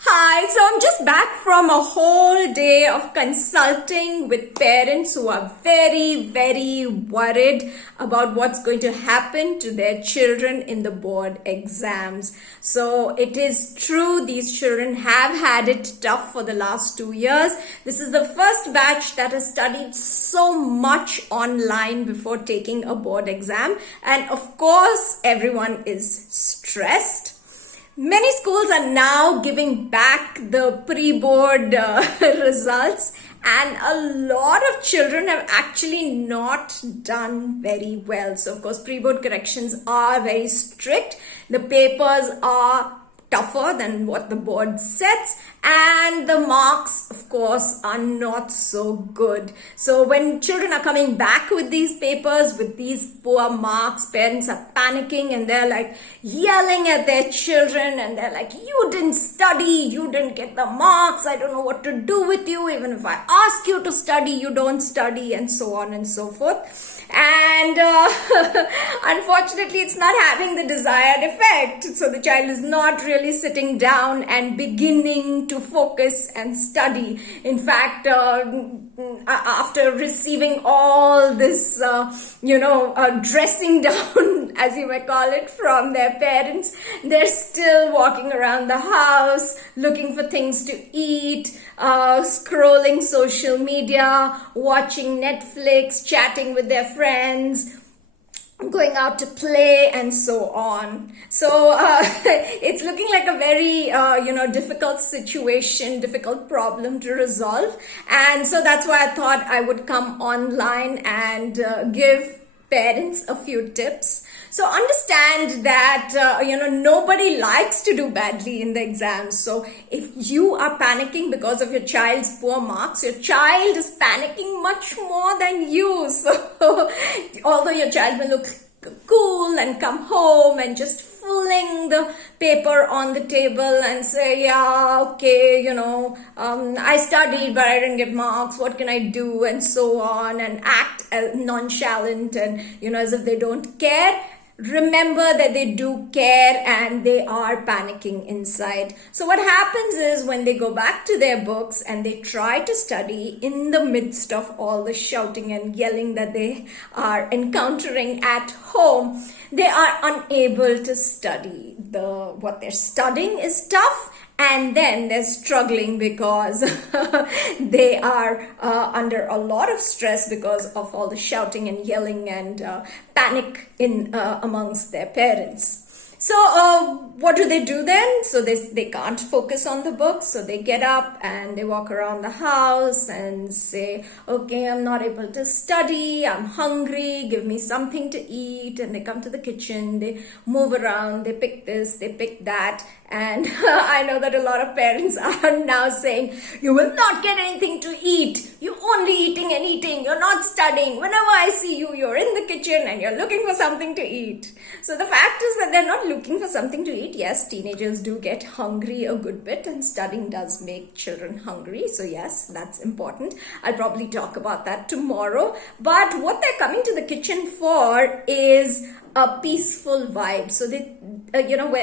Hi, so I'm just back from a whole day of consulting with parents who are very worried about what's going to happen to their children in the board exams. So it is true, these children have had it tough for the last 2 years. This is the first batch that has studied so much online before taking a board exam. And of course, everyone is stressed. Many schools are now giving back the pre-board results, and a lot of children have actually not done very well. So of course, pre-board corrections are very strict. The papers are tougher than what the board sets, and the marks of course are not so good. So when children are coming back with these papers with these poor marks, parents are panicking and they're like yelling at their children, and they're like, you didn't study, you didn't get the marks, I don't know what to do with you, even if I ask you to study, you don't study, and so on and so forth. And unfortunately, it's not having the desired effect. So the child is not really sitting down and beginning to focus and study. In fact, after receiving all this, dressing down, as you may call it, from their parents, they're still walking around the house, looking for things to eat, scrolling social media, watching Netflix, chatting with their friends, going out to play, and so on. So it's looking like a very difficult situation, difficult problem to resolve. And so that's why I thought I would come online and give parents a few tips. So understand that nobody likes to do badly in the exams. So if you are panicking because of your child's poor marks, your child is panicking much more than you. So although your child will look cool and come home and just fling the paper on the table and say, yeah, okay, I studied but I didn't get marks, what can I do, and so on, and act nonchalant and as if they don't care. Remember that they do care and they are panicking inside. So what happens is, when they go back to their books and they try to study in the midst of all the shouting and yelling that they are encountering at home, they are unable to study. What they're studying is tough, and then they're struggling because they are under a lot of stress because of all the shouting and yelling and panic amongst their parents. So what do they do then? So they can't focus on the books. So they get up and they walk around the house and say, okay, I'm not able to study, I'm hungry, give me something to eat. And they come to the kitchen, they move around, they pick this, they pick that. And I know that a lot of parents are now saying, you will not get anything to eat. You're only eating and eating. You're not studying. Whenever I see you, you're in the kitchen and you're looking for something to eat. So the fact is that they're not looking for something to eat. Yes, teenagers do get hungry a good bit, and studying does make children hungry. So yes, that's important. I'll probably talk about that tomorrow. But what they're coming to the kitchen for is a peaceful vibe. So they,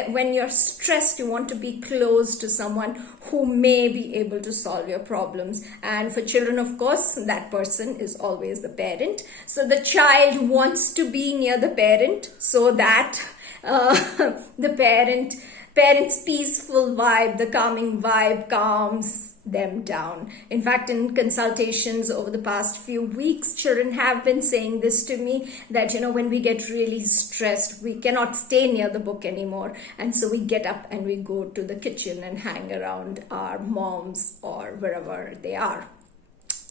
when you're stressed, you want to be close to someone who may be able to solve your problems. And for children, of course, that person is always the parent. So the child wants to be near the parent so that the parent's peaceful vibe, the calming vibe, calms them down. In fact, in consultations over the past few weeks, children have been saying this to me, that when we get really stressed, we cannot stay near the book anymore, and so we get up and we go to the kitchen and hang around our moms or wherever they are.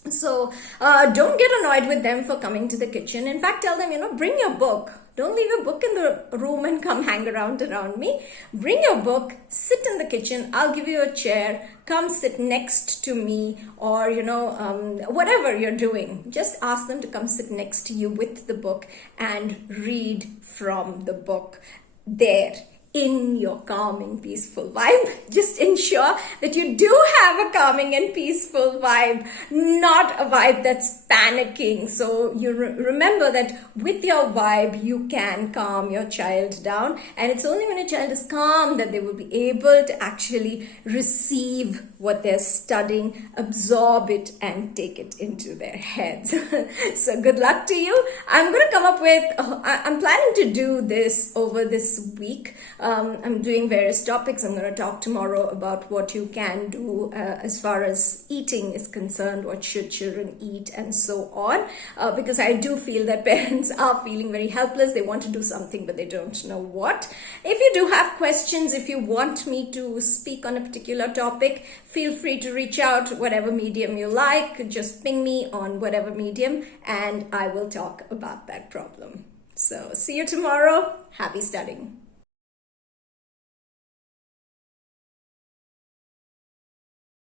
So don't get annoyed with them for coming to the kitchen. In fact, tell them, bring your book. Don't leave your book in the room and come hang around me. Bring your book, sit in the kitchen. I'll give you a chair. Come sit next to me, or, whatever you're doing. Just ask them to come sit next to you with the book and read from the book there, in your calming, peaceful vibe. Just ensure that you do have a calming and peaceful vibe, not a vibe that's panicking. So you remember that with your vibe, you can calm your child down. And it's only when a child is calm that they will be able to actually receive what they're studying, absorb it, and take it into their heads. So good luck to you. I'm going to come up with, I'm planning to do this over this week. I'm doing various topics. I'm going to talk tomorrow about what you can do as far as eating is concerned, what should children eat, and so on, because I do feel that parents are feeling very helpless. They want to do something, but they don't know what. If you do have questions, if you want me to speak on a particular topic, feel free to reach out, whatever medium you like. Just ping me on whatever medium, and I will talk about that problem. So see you tomorrow. Happy studying.